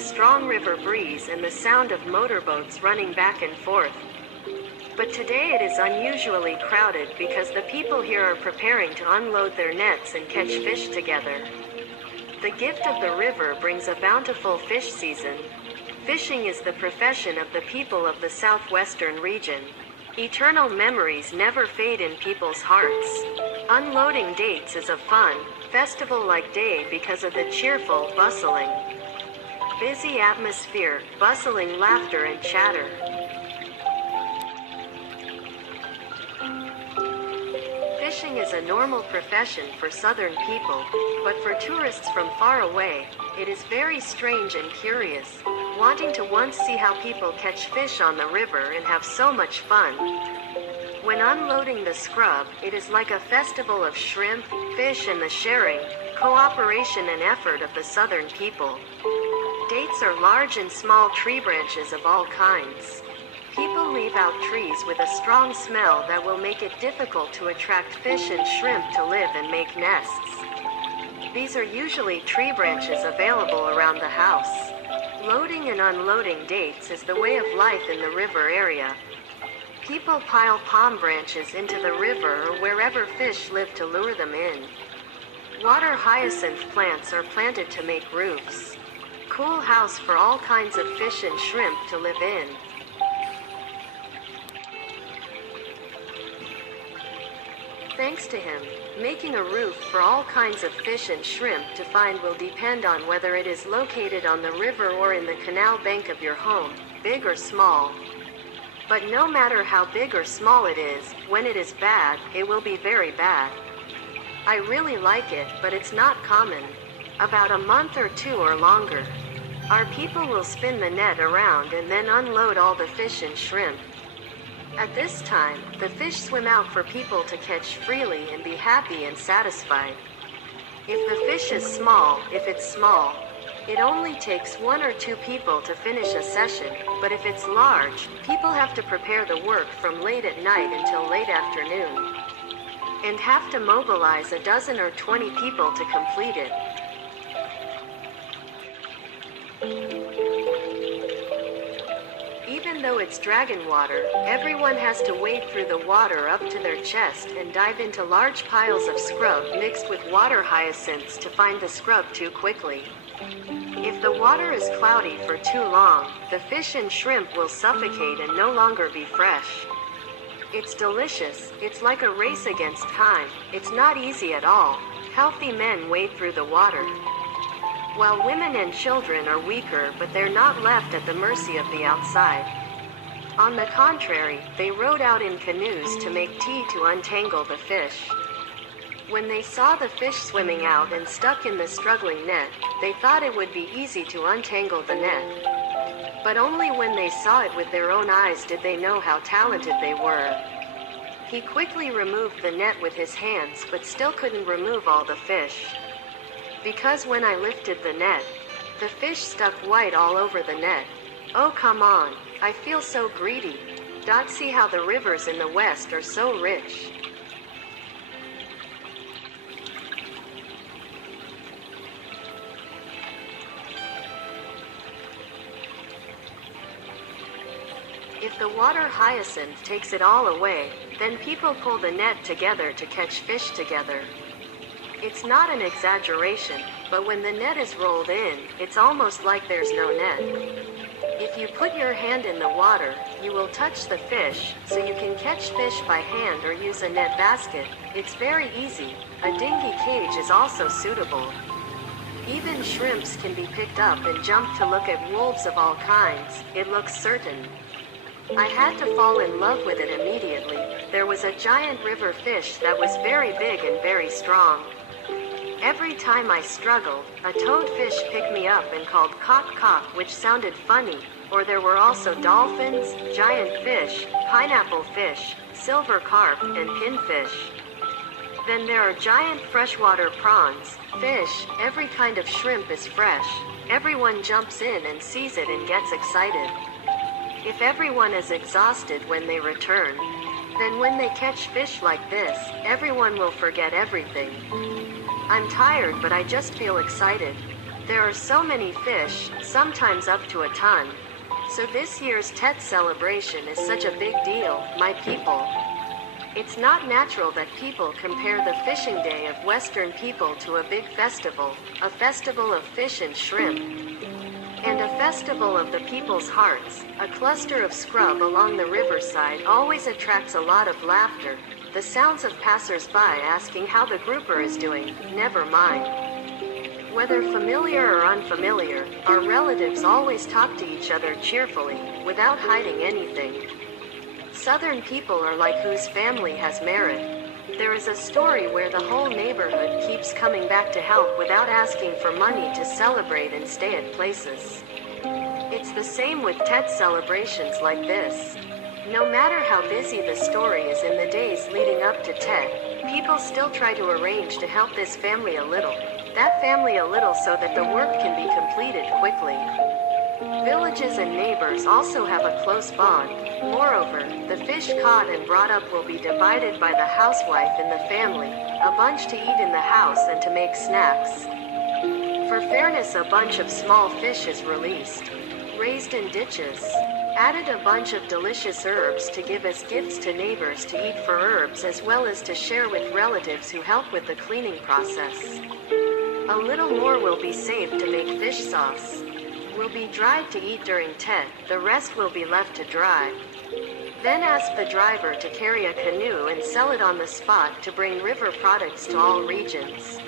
strong river breeze and the sound of motorboats running back and forth. But today it is unusually crowded because the people here are preparing to unload their nets and catch fish together. The gift of the river brings a bountiful fish season. Fishing is the profession of the people of the southwestern region. Eternal memories never fade in people's hearts. Unloading dates is a fun, festival-like day because of the cheerful, bustling, busy atmosphere, bustling laughter and chatter. Fishing is a normal profession for southern people, but for tourists from far away, it is very strange and curious, wanting to once see how people catch fish on the river and have so much fun. When unloading the scrub, it is like a festival of shrimp, fish and the sharing, cooperation and effort of the southern people. Dates are large and small tree branches of all kinds. People leave out trees with a strong smell that will make it difficult to attract fish and shrimp to live and make nests. These are usually tree branches available around the house. Loading and unloading dates is the way of life in the river area. People pile palm branches into the river or wherever fish live to lure them in. Water hyacinth plants are planted to make roofs. Cool house for all kinds of fish and shrimp to live in. Thanks to him, making a roof for all kinds of fish and shrimp to find will depend on whether it is located on the river or in the canal bank of your home, big or small. But no matter how big or small it is, when it is bad, it will be very bad. I really like it, but it's not common. About a month or two or longer. Our people will spin the net around and then unload all the fish and shrimp. At this time, the fish swim out for people to catch freely and be happy and satisfied. If the fish is small, it only takes 1 or 2 people to finish a session, but if it's large, people have to prepare the work from late at night until late afternoon. And have to mobilize a dozen or 20 people to complete it. Even though it's dragon water, everyone has to wade through the water up to their chest and dive into large piles of scrub mixed with water hyacinths to find the scrub too quickly. If the water is cloudy for too long, the fish and shrimp will suffocate and no longer be fresh. It's delicious, it's like a race against time, it's not easy at all. Healthy men wade through the water, while women and children are weaker, but they're not left at the mercy of the outside. On the contrary, they rowed out in canoes to make tea to untangle the fish. When they saw the fish swimming out and stuck in the struggling net, they thought it would be easy to untangle the net. But only when they saw it with their own eyes did they know how talented they were. He quickly removed the net with his hands but still couldn't remove all the fish. Because when I lifted the net, the fish stuck white all over the net. Oh come on, I feel so greedy. See how the rivers in the West are so rich. If the water hyacinth takes it all away, then people pull the net together to catch fish together. It's not an exaggeration, but when the net is rolled in, it's almost like there's no net. If you put your hand in the water, you will touch the fish, so you can catch fish by hand or use a net basket. It's very easy. A dinghy cage is also suitable. Even shrimps can be picked up and jumped to look at wolves of all kinds. It looks certain. I had to fall in love with it immediately. There was a giant river fish that was very big and very strong. Every time I struggled, a toadfish picked me up and called "cock cock," which sounded funny, or there were also dolphins, giant fish, pineapple fish, silver carp, and pinfish. Then there are giant freshwater prawns, fish, every kind of shrimp is fresh. Everyone jumps in and sees it and gets excited. If everyone is exhausted when they return, then when they catch fish like this, everyone will forget everything. I'm tired, but I just feel excited. There are so many fish, sometimes up to a ton. So this year's Tet celebration is such a big deal, my people. It's not natural that people compare the fishing day of Western people to a big festival, a festival of fish and shrimp. And a festival of the people's hearts, a cluster of scrub along the riverside always attracts a lot of laughter, the sounds of passers-by asking how the grouper is doing, never mind. Whether familiar or unfamiliar, our relatives always talk to each other cheerfully, without hiding anything. Southern people are like whose family has merit. There is a story where the whole neighborhood keeps coming back to help without asking for money to celebrate and stay at places. It's the same with Tet celebrations like this. No matter how busy the story is in the days leading up to Tet, people still try to arrange to help this family a little, that family a little so that the work can be completed quickly. Villages and neighbors also have a close bond. Moreover, the fish caught and brought up will be divided by the housewife in the family, a bunch to eat in the house and to make snacks. For fairness, a bunch of small fish is released, raised in ditches. Added a bunch of delicious herbs to give as gifts to neighbors to eat for herbs as well as to share with relatives who help with the cleaning process. A little more will be saved to make fish sauce. Will be dried to eat during Tet, the rest will be left to dry. Then ask the driver to carry a canoe and sell it on the spot to bring river products to all regions.